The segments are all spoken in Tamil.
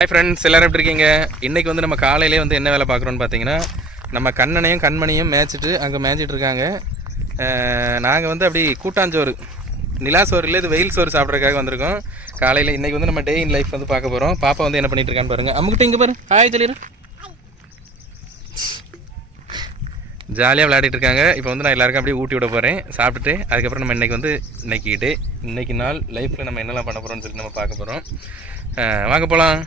ஹாய் ஃப்ரெண்ட்ஸ் எல்லாரும் எப்படி இருக்கீங்க? இன்றைக்கி வந்து நம்ம காலையிலே வந்து என்ன வேலை பார்க்குறோன்னு பார்த்தீங்கன்னா நம்ம கண்ணனையும் கண்மணியும் மேய்ச்சிட்டு அங்கே மேய்ச்சிட்டு இருக்காங்க. நாங்கள் வந்து அப்படி கூட்டாஞ்சோறு நிலா சோறு இல்லை இது வெயில் சோறு சாப்பிட்றதுக்காக வந்திருக்கோம். காலையில் இன்றைக்கி வந்து நம்ம டே இன் லைஃப் வந்து பார்க்க போகிறோம் பாப்பா வந்து என்ன பண்ணிட்டு இருக்கான்னு பாருங்கள் அம்முக்கிட்ட இங்கே பாரு. ஹாய் சொல்லிடு ஜாலியாக விளையாடிட்டு இருக்காங்க. இப்போ வந்து நான் எல்லாருக்கும் அப்படியே ஊட்டி விட போகிறேன் சாப்பிட்டுட்டு அதுக்கப்புறம் நம்ம இன்றைக்கி வந்து இன்னைக்கிட்டு டே நாள் லைஃப்பில் நம்ம என்னெல்லாம் பண்ண போகிறோம்னு சொல்லி நம்ம பார்க்க போகிறோம் வாங்க போகலாம்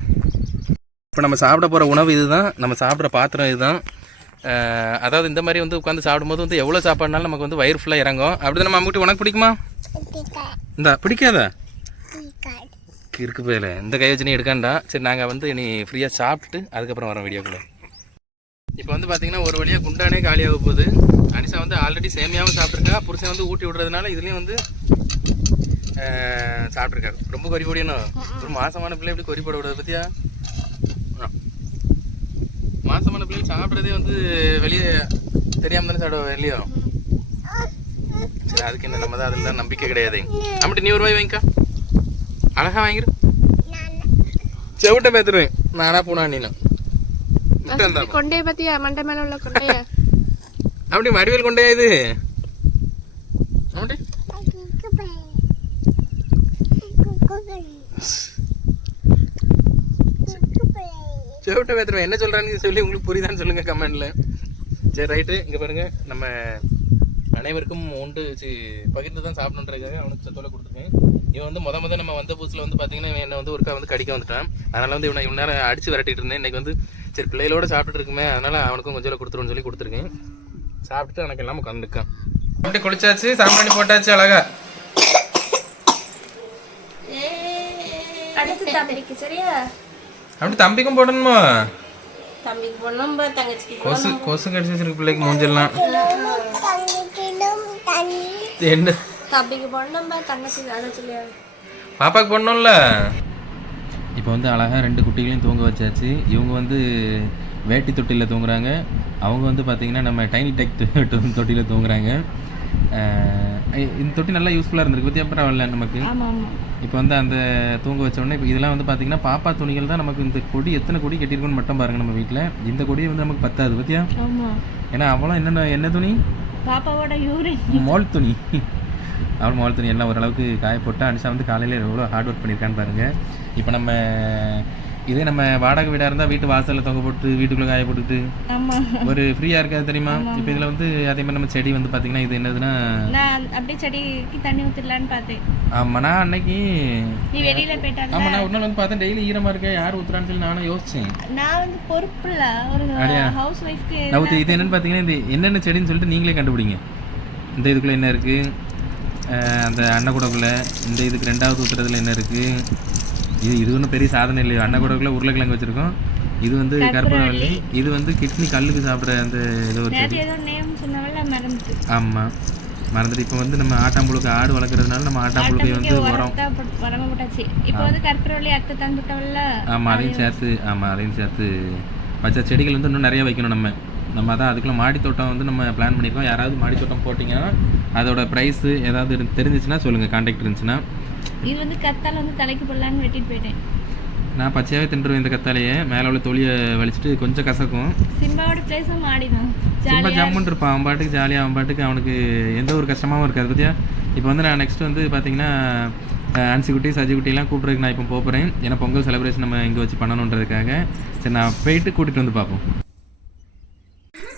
இப்போ நம்ம சாப்பிட போகிற உணவு இதுதான். நம்ம சாப்பிட்ற பாத்திரம் இதுதான். அதாவது இந்த மாதிரி வந்து உட்காந்து சாப்பிடும்போது வந்து எவ்வளோ சாப்பாடுனாலும் நமக்கு வந்து வயிறு ஃபுல்லாக இறங்கும். அப்படி நம்ம அம்முட்டி உனக்கு பிடிக்குமா? இந்த பிடிக்காதா? இருக்கு போயில இந்த கை வச்சு நீ எடுக்காண்டா. சரி நாங்கள் வந்து நீ ஃப்ரீயாக சாப்பிட்டுட்டு அதுக்கப்புறம் வரோம் வீடியோக்குள்ளே இப்போ வந்து பார்த்தீங்கன்னா ஒரு வழியாக குண்டானே காலியாக போகுது. அனிஷா வந்து ஆல்ரெடி சேமியாவும் சாப்பிட்ருக்கா புருஷன் வந்து ஊட்டி விடுறதுனால இதுலேயும் வந்து சாப்பிட்ருக்காரு ரொம்ப கொறி போடியணும் ஒரு மாசமான பிள்ளை எப்படி கொறி போட விடுறது பத்தியா? ஆ. மாசமான பிள்ளை சாப்பிட்றதே வந்து வெளியே தெரியாம தானே சாப்பிடுவோம் இல்லையோ? சரி அதுக்கு என்ன நம்ம தான் அதில் நம்பிக்கை கிடையாது. நம்மகிட்ட நீ ஒரு ரூபாய் வாங்கிக்கா. அழகா வாங்கிரு. செவிட்ட பேத்துருவேன். நானா பூனா நீனு மண்டை மேல உள்ள கொண்டைய அப்படி வடிவேல் கொண்டே இது. அப்படி செவிட்ட பேத்துருவேன் என்ன சொல்றான்னு சொல்லி உங்களுக்கு புரியுதான்னு சொல்லுங்க கமெண்ட்ல. சரி ரைட்டு. இங்க பாருங்க. நம்ம அனைவருக்கும் உண்டு சி பகிர்ந்து தான் சாப்பிடணுன்றதுக்காக அவனுக்கு சத்தோல கொடுத்துருக்கேன். இவன் வந்து முத முத நம்ம வந்த புதுசில் வந்து பார்த்தீங்கன்னா இவன் என்ன வந்து ஒருக்கா வந்து கடிக்க வந்துட்டான். அதனால வந்து இவனை இவன் நேரம் அடிச்சு விரட்டிட்டு இருந்தேன். இன்னைக்கு வந்து சரி பிள்ளைகளோட சாப்பிட்டுட்டு இருக்குமே அதனால அவனுக்கும் கொஞ்சம் கொடுத்துருன்னு சொல்லி கொடுத்துருக்கேன். சாப்பிட்டுட்டு எனக்கு எல்லாம் உட்காந்துருக்கான் அப்படி குளிச்சாச்சு சாம்பிராணி போட்டாச்சு அழகா. அடுத்து அப்படி தம்பிக்கும் போடணுமா? கொசு கொசு கடிச்சு வச்சிருக்கு பிள்ளைக்கு மூஞ்செல்லாம். என்ன? தம்பிக்கு பொண்ணும் தங்கச்சி சொல்லியா? பாப்பாக்கு போடணும்ல இப்போ வந்து அழகாக ரெண்டு குட்டிகளையும் தூங்க வச்சாச்சு. இவங்க வந்து வேட்டி தொட்டியில் தூங்குறாங்க. அவங்க வந்து பார்த்திங்கன்னா நம்ம டைனி டெக் தொட்டியில் தூங்குறாங்க. இந்த தொட்டி நல்லா யூஸ்ஃபுல்லாக இருந்திருக்கு. பற்றி அப்புறம் வரல நமக்கு. ஆமா ஆமா. இப்போ வந்து அந்த தூங்க வச்ச உடனே இப்போ இதெல்லாம் வந்து பார்த்தீங்கன்னா பாப்பா துணிகள் தான் நமக்கு இந்த கொடி எத்தனை கொடி கட்டியிருக்குன்னு மட்டும் பாருங்க நம்ம வீட்டில் இந்த கொடி வந்து நமக்கு பத்தாது. பத்தியா? ஆமா. ஏன்னா அவளும் என்னென்ன என்ன துணி? பாப்பாவோட யூரின் மோல் துணி. அவள் துணி எல்லாம் ஓரளவுக்கு காய போட்டு அனிஷா வந்து காலையில் எவ்வளோ ஹார்ட் ஒர்க் பண்ணியிருக்கான்னு பாருங்க. இப்போ நம்ம இதே நம்ம வாடகை வீடாக இருந்தால் வீட்டு வாசலில் தொங்க போட்டு வீட்டுக்குள்ளே காய போட்டுட்டு ஒரு ஃப்ரீயாக இருக்காது தெரியுமா? இப்போ இதில் வந்து அதே மாதிரி நம்ம செடி வந்து பார்த்தீங்கன்னா இது என்னதுன்னா அப்படியே செடிக்கு தண்ணி ஊத்திடலான்னு பார்த்தேன். ஆமாம் நான் அன்னைக்கு நீ வெளியில போயிட்டால ஆமாம் நான் ஒரு நாள் வந்து பார்த்தேன் டெய்லி ஈரமாக இருக்கேன் யார் ஊத்துறான்னு சொல்லி நானும் யோசிச்சேன். நான் வந்து பொறுப்புல ஒரு அப்படியா? ஹவுஸ் ஒய்ஃப்க்கு இது என்னன்னு பார்த்தீங்கன்னா இது என்னென்ன செடின்னு சொல்லிட்டு நீங்களே கண்டுபிடிங்க. இந்த இதுக்குள்ளே என்ன இருக்குது அந்த அன்னக்கூடக்குள்ளே இந்த இதுக்கு ரெண்டாவது ஊத்துறதுல என்ன இருக்குது இது இது ஒன்றும் பெரிய சாதனை இல்லையோ? அன்னக்கூடக்குள்ளே உருளைக்கிழங்கு வச்சுருக்கோம். இது வந்து கற்பூரவள்ளி. இது வந்து கிட்னி கல்லுக்கு சாப்பிட்ற அந்த ஏதோ ஒரு ஆமாம் மறந்துட்டு. இப்போ வந்து நம்ம ஆட்டாம்புழுக்கு ஆடு வளர்க்குறதுனால நம்ம ஆட்டாம்புழுக்கை வந்து உரம் இப்போ வந்து கற்பூரவள்ளி அத்தை தந்துட்டவள்ல ஆமாம் அதையும் சேர்த்து ஆமாம் அதையும் சேர்த்து. வச்ச செடிகள் வந்து இன்னும் நிறைய வைக்கணும் நம்ம. நம்ம அதான் அதுக்குள்ள மாடி தோட்டம் வந்து நம்ம பிளான் பண்ணியிருக்கோம் யாராவது மாடி தோட்டம் போட்டிங்கன்னா அதோட ப்ரைஸு ஏதாவது தெரிஞ்சுச்சுன்னா சொல்லுங்கள் கான்டாக்ட் இருந்துச்சுன்னா. இது வந்து கத்தால வந்து தலைக்கு போடலான்னு வெட்டிட்டு போயிட்டேன். நான் பச்சையாகவே தின்றுவேன் இந்த கத்தாலையை. மேலே உள்ள தொலியை வலிச்சிட்டு கொஞ்சம் கசக்கும். சிம்பாவோட பிளேஸும் மாடிதான். ரொம்ப ஜம்முன்னு இருப்பான். அவன் பாட்டுக்கு ஜாலியாக அவன் பாட்டுக்கு அவனுக்கு எந்த ஒரு கஷ்டமாகவும் இருக்காது பத்தியா? இப்போ வந்து நான் நெக்ஸ்ட் வந்து பார்த்தீங்கன்னா அன்சி குட்டி சஜி குட்டிலாம் கூப்பிட்றதுக்கு நான் இப்போ போகிறேன் ஏன்னா பொங்கல் செலிப்ரேஷன் நம்ம இங்கே வச்சு பண்ணணுன்றதுக்காக. சரி நான் போயிட்டு கூட்டிகிட்டு வந்து பார்ப்போம்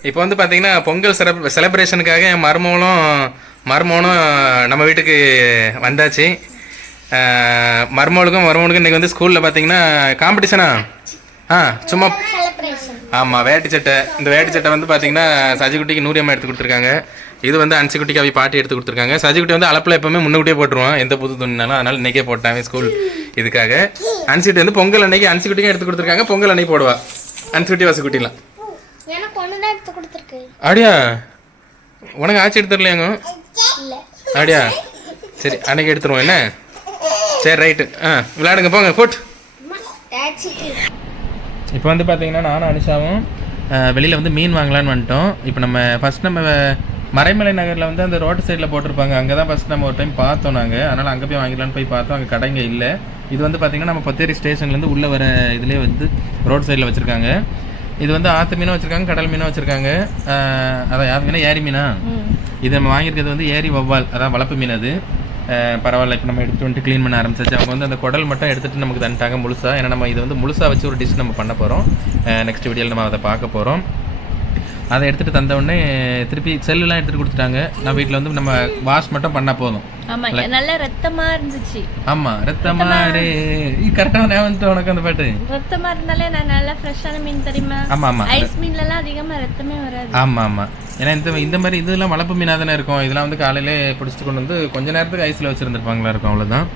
இப்போ வந்து பார்த்தீங்கன்னா பொங்கல் செலப் செலப்ரேஷனுக்காக என் மருமகளும் மருமகனும் நம்ம வீட்டுக்கு வந்தாச்சு. அஹ், மருமகளுக்கும் மருமகனுக்கும் இன்றைக்கி வந்து ஸ்கூலில் பார்த்தீங்கன்னா காம்படிஷனா ஆ சும்மா ஆமாம் வேட்டி சட்டை. இந்த வேட்டி சட்டை வந்து பார்த்தீங்கன்னா சஜிக்குட்டிக்கு நூறியம்மா எடுத்து கொடுத்துருக்காங்க. இது வந்து அன்சிக்குட்டிக்கு அவை பாட்டி எடுத்து கொடுத்துருக்காங்க. சஜிக்குட்டி வந்து அளப்பில் எப்போவுமே முன்னுக்கூட்டியே போட்டுருவான். எந்த புது துணினாலும் அதனால் இன்றைக்கே போட்டாங்க ஸ்கூல் இதுக்காக. அன்சிக்குட்டி வந்து பொங்கல் அன்னைக்கு அன்சிக்குட்டிக்கும் எடுத்து கொடுத்துருக்காங்க. பொங்கல் அன்னைக்கு போடுவா. அன்சிக்குட்டி வசக்குட்டிலாம் எனக்கு ஒன்று தான் எடுத்து கொடுத்துருக்கு அப்படியா உனக்கு ஆச்சு எடுத்துடலையாங்க? அப்படியா சரி அன்னைக்கு எடுத்துருவோம் என்ன? சரி ரைட்டு ஆ விளையாடுங்க போங்க போட்டு இப்போ வந்து பார்த்தீங்கன்னா நானும் அனிஷாவும் வெளியில் வந்து மீன் வாங்கலான்னு வந்துட்டோம். இப்போ நம்ம ஃபர்ஸ்ட் நம்ம மறைமலை நகரில் வந்து அந்த ரோட்டு சைடில் போட்டிருப்பாங்க. அங்கே தான் ஃபஸ்ட் நம்ம ஒரு டைம் பார்த்தோம் நாங்கள் அதனால் அங்கே போய் வாங்கிடலான்னு போய் பார்த்தோம். அங்கே கடைங்க இல்லை. இது வந்து பார்த்திங்கன்னா நம்ம பத்தேரி ஸ்டேஷன்லேருந்து உள்ளே வர இதுலேயே வந்து ரோட் சைடில் வச்சுருக்காங்க. இது வந்து ஆற்று மீனும் வச்சுருக்காங்க கடல் மீனும் வச்சுருக்காங்க. அதான் யார் மீனா? ஏரி மீனா. இது நம்ம வாங்கியிருக்கிறது வந்து ஏரி வவ்வால் அதான் வளர்ப்பு மீன் அது. பரவாயில்ல இப்போ நம்ம எடுத்துட்டு வந்துட்டு க்ளீன் பண்ண ஆரம்பிச்சாச்சு. அவங்க வந்து அந்த குடல் மட்டும் எடுத்துகிட்டு நமக்கு தந்துட்டாங்க முழுசாக ஏன்னா நம்ம இது வந்து முழுசாக வச்சு ஒரு டிஷ் நம்ம பண்ண போகிறோம் நெக்ஸ்ட் வீடியோவில் நம்ம அதை பார்க்க போகிறோம் அதை எடுத்துகிட்டு தந்த உடனே திருப்பி செல்லுலாம் எடுத்துகிட்டு கொடுத்துட்டாங்க. நான் வீட்டில் வந்து நம்ம வாஷ் மட்டும் பண்ணால் போதும். ஆமா நல்ல ரத்தமா இருந்துச்சு. ஆமாம் ரத்தமா ரே கரெக்டாக நான் வந்துட்டு உனக்கு அந்த பாட்டு? ரத்தமா இருந்தாலே நான் நல்லா ஃப்ரெஷ்ஷான மீன் தெரியுமா? ஆமாம் ஆமாம் ஐஸ் மீன்ல எல்லாம் அதிகமா ரத்தமே வராது. ஆமாம் ஆமாம் ஏன்னா இந்த இந்த மாதிரி இதெல்லாம் வளர்ப்பு தானே இருக்கும். இதெல்லாம் வந்து காலையிலே பிடிச்சிட்டு கொண்டு வந்து கொஞ்ச நேரத்துக்கு ஐஸில் வச்சுருந்துருப்பாங்களா இருக்கும் அவ்வளோதான்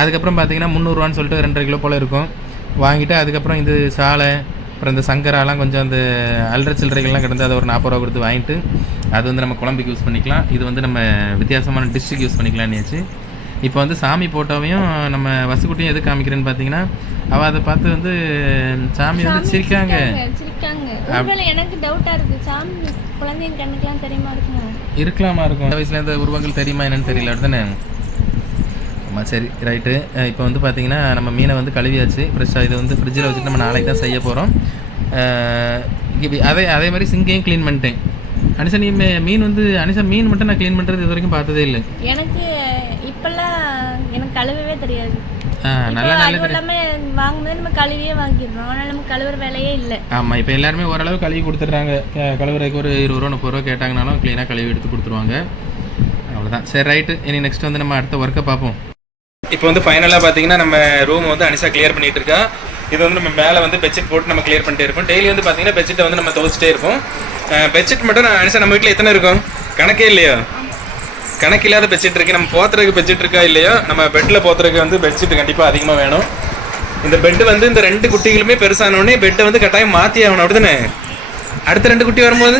அதுக்கப்புறம் பார்த்தீங்கன்னா முந்நூறுவான்னு சொல்லிட்டு ரெண்டரை கிலோ போல் இருக்கும். வாங்கிட்டு அதுக்கப்புறம் இது சாலை அப்புறம் இந்த சங்கராலாம் கொஞ்சம் அந்த அல்ற சில்லறைகள்லாம் கிடந்து அதை ஒரு நாற்பது ரூபா கொடுத்து வாங்கிட்டு அது வந்து நம்ம குழம்புக்கு யூஸ் பண்ணிக்கலாம். இது வந்து நம்ம வித்தியாசமான டிஷ்ஷுக்கு யூஸ் பண்ணிக்கலாம்னு இப்போ வந்து சாமி போட்டோவையும் நம்ம வசுக்குட்டியும் எது காமிக்கிறேன்னு பார்த்தீங்கன்னா அவள் அதை பார்த்து வந்து சாமி வந்து சிரிக்காங்க. எனக்கு டவுட்டா இருக்கு. சாமி குழந்தைங்க கண்ணுக்கெல்லாம் தெரியுமா இருக்குமா? இருக்கலாமா இருக்கும். வயசுல இந்த உருவங்கள் தெரியுமா என்னன்னு தெரியல. அப்படிதானே ஆமாம் சரி ரைட்டு இப்போ வந்து பார்த்தீங்கன்னா நம்ம மீனை வந்து கழுவியாச்சு. ஃப்ரெஷ்ஷாக இது வந்து ஃப்ரிட்ஜில் வச்சுட்டு நம்ம நாளைக்கு தான் செய்ய போகிறோம் அதே அதே மாதிரி சிங்கையும் க்ளீன் பண்ணிட்டேன். அனிஷா நீ மீன் வந்து அனிஷா மீன் மட்டும் நான் க்ளீன் பண்ணுறது இது வரைக்கும் பார்த்ததே இல்லை. எனக்கு இப்பெல்லாம் எனக்கு கழுவவே தெரியாது. நல்ல நல்ல அதுவும் இல்லாம வாங்கும்போது நம்ம கழுவியே வாங்கிடுறோம் ஆனால் நம்ம கழுவுற வேலையே இல்லை. ஆமாம் இப்போ எல்லாருமே ஓரளவு கழுவி கொடுத்துட்றாங்க. கழுவுறதுக்கு ஒரு இருபது ரூபா முப்பது ரூபா கேட்டாங்கனாலும் க்ளீனாக கழுவி எடுத்து கொடுத்துருவாங்க. அவ்வளோதான் சரி ரைட்டு இனி நெக்ஸ்ட் வந்து நம்ம அடுத்த ஒர்க்கை பார்ப்போம். இப்போ வந்து ஃபைனலாக பார்த்தீங்கன்னா நம்ம ரூம் வந்து அனிஷா கிளியர் பண்ணிட்டு இருக்கா. இது வந்து நம்ம மேலே வந்து பெட்ஷீட் போட்டு நம்ம கிளியர் பண்ணிட்டே இருப்போம். டெய்லி வந்து பார்த்தீங்கன்னா பெட்ஷீட்டை வந்து நம்ம துவச்சிட்டே இருப்போம். பெட்ஷீட் மட்டும் நான் அனிஷா நம்ம வீட்டில் எத்தனை இருக்கும்? கணக்கே இல்லையா? கணக்கில்லாத பெட்ஷீட் இருக்கு. நம்ம போத்துறதுக்கு பெட்ஷீட் இருக்கா இல்லையோ? நம்ம பெட்டில் போத்துறதுக்கு வந்து பெட்ஷீட் கண்டிப்பாக அதிகமாக வேணும். இந்த பெட் வந்து இந்த ரெண்டு குட்டிகளுமே பெருசான உடனே பெட்டை வந்து கட்டாயம் மாற்றி ஆகணும். அப்படிதானே? அடுத்த ரெண்டு குட்டி வரும்போது?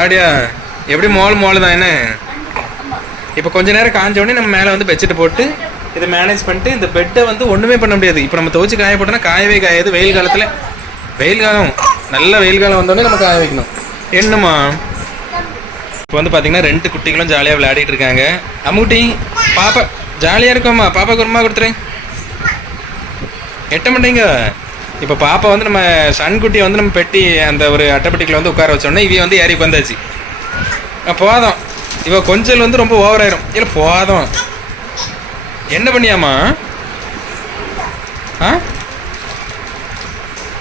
அப்படியா? எப்படி மோல் மோல் தான் என்ன? இப்போ கொஞ்ச நேரம் காஞ்ச உடனே நம்ம மேலே வந்து பெட்ஷீட் போட்டு இதை மேனேஜ் பண்ணிட்டு இந்த பெட்டை வந்து ஒன்றுமே பண்ண முடியாது. இப்போ நம்ம துவச்சி காய போட்டோம்னா காயவே காயாது. வெயில் காலத்தில் வெயில் காலம் நல்ல வெயில் காலம் வந்தோடனே நம்ம காய வைக்கணும். என்னம்மா? இப்போ வந்து பார்த்தீங்கன்னா ரெண்டு குட்டிகளும் ஜாலியாக விளையாடிட்டு இருக்காங்க. அம்முட்டி பாப்பா ஜாலியாக இருக்கோம்மா. பாப்பாவுக்கு உரமா கொடுத்துறேன். எட்ட மாட்டேங்க. இப்போ பாப்பா வந்து நம்ம சன்குட்டியை வந்து நம்ம பெட்டி அந்த ஒரு அட்டைப்பட்டிக்கில் வந்து உட்கார வச்சோடனே இவ வந்து ஏறி வந்தாச்சு. போதும். இவ கொஞ்சல் வந்து ரொம்ப ஓவர் ஆயிரும். இல்லை போதும் என்ன பண்ணியாமா ஆ?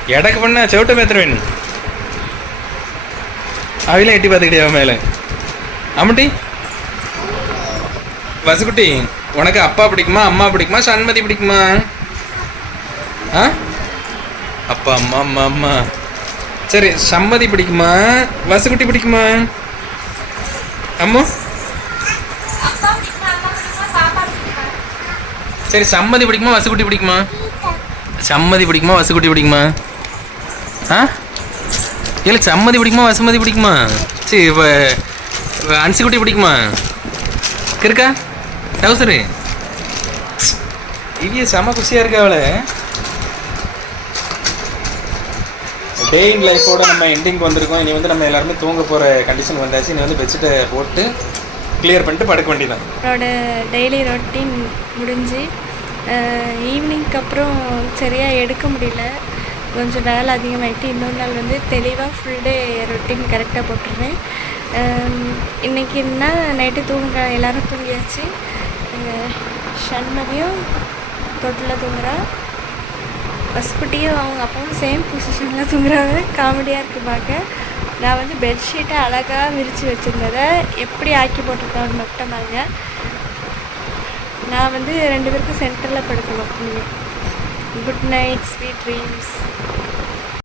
எடக்கு பண்ண செவிட்ட மேத்திர வேணும். அவையில எட்டி பார்த்துக்கிட்டியா மேலே. ஆமாட்டி. வசுக்குட்டி உனக்கு அப்பா பிடிக்குமா அம்மா பிடிக்குமா சண்மதி பிடிக்குமா? ஆ? அப்பா அம்மா அம்மா அம்மா. சரி சம்மதி பிடிக்குமா வசுக்குட்டி பிடிக்குமா? அம்மா? சரி சம்மதி பிடிக்குமா வசுக்குட்டி பிடிக்குமா? சம்மதி பிடிக்குமா வசுக்குட்டி பிடிக்குமா? ஆ? இல்லை சம்மதி பிடிக்குமா வசுமதி பிடிக்குமா? சரி இப்போ அன்சிக்குட்டி பிடிக்குமா? இருக்கா டவுசரு? இவிய செம குஷியாக இருக்கா அவளை? டே இன் லைஃபோட நம்ம எண்டிங் வந்திருக்கோம். இனி வந்து நம்ம எல்லாருமே தூங்க போகிற கண்டிஷன் வந்தாச்சு. இனி வந்து பெட்ஷீட்டை போட்டு கிளியர் பண்ணிட்டு படுக்க வேண்டியதான் அவரோட டெய்லி ரொட்டீன் முடிஞ்சு ஈவினிங்க்கு அப்புறம் சரியாக எடுக்க முடியல. கொஞ்சம் வேலை அதிகமாகிட்டு இன்னொரு நாள் வந்து தெளிவாக ஃபுல் டே ரொட்டீன் கரெக்டாக போட்டுருவேன். இன்றைக்கி என்ன? நைட்டு தூங்குற? எல்லோரும் தூங்கியாச்சு. ஷண்மதியும் தொட்டில் தூங்குறா. பசுக்குட்டியும் அவங்க அப்பாவும் சேம் பொசிஷனில் தூங்குறாங்க. காமெடியாக இருக்குது பார்க்க நான் வந்து பெட்ஷீட்டை அழகாக விரித்து வச்சுருந்ததை எப்படி ஆக்கி போட்டிருக்கான்னு மட்டும் பாருங்க. நான் வந்து ரெண்டு பேருக்கும் சென்டரில் படுக்கணும். Good night sweet dreams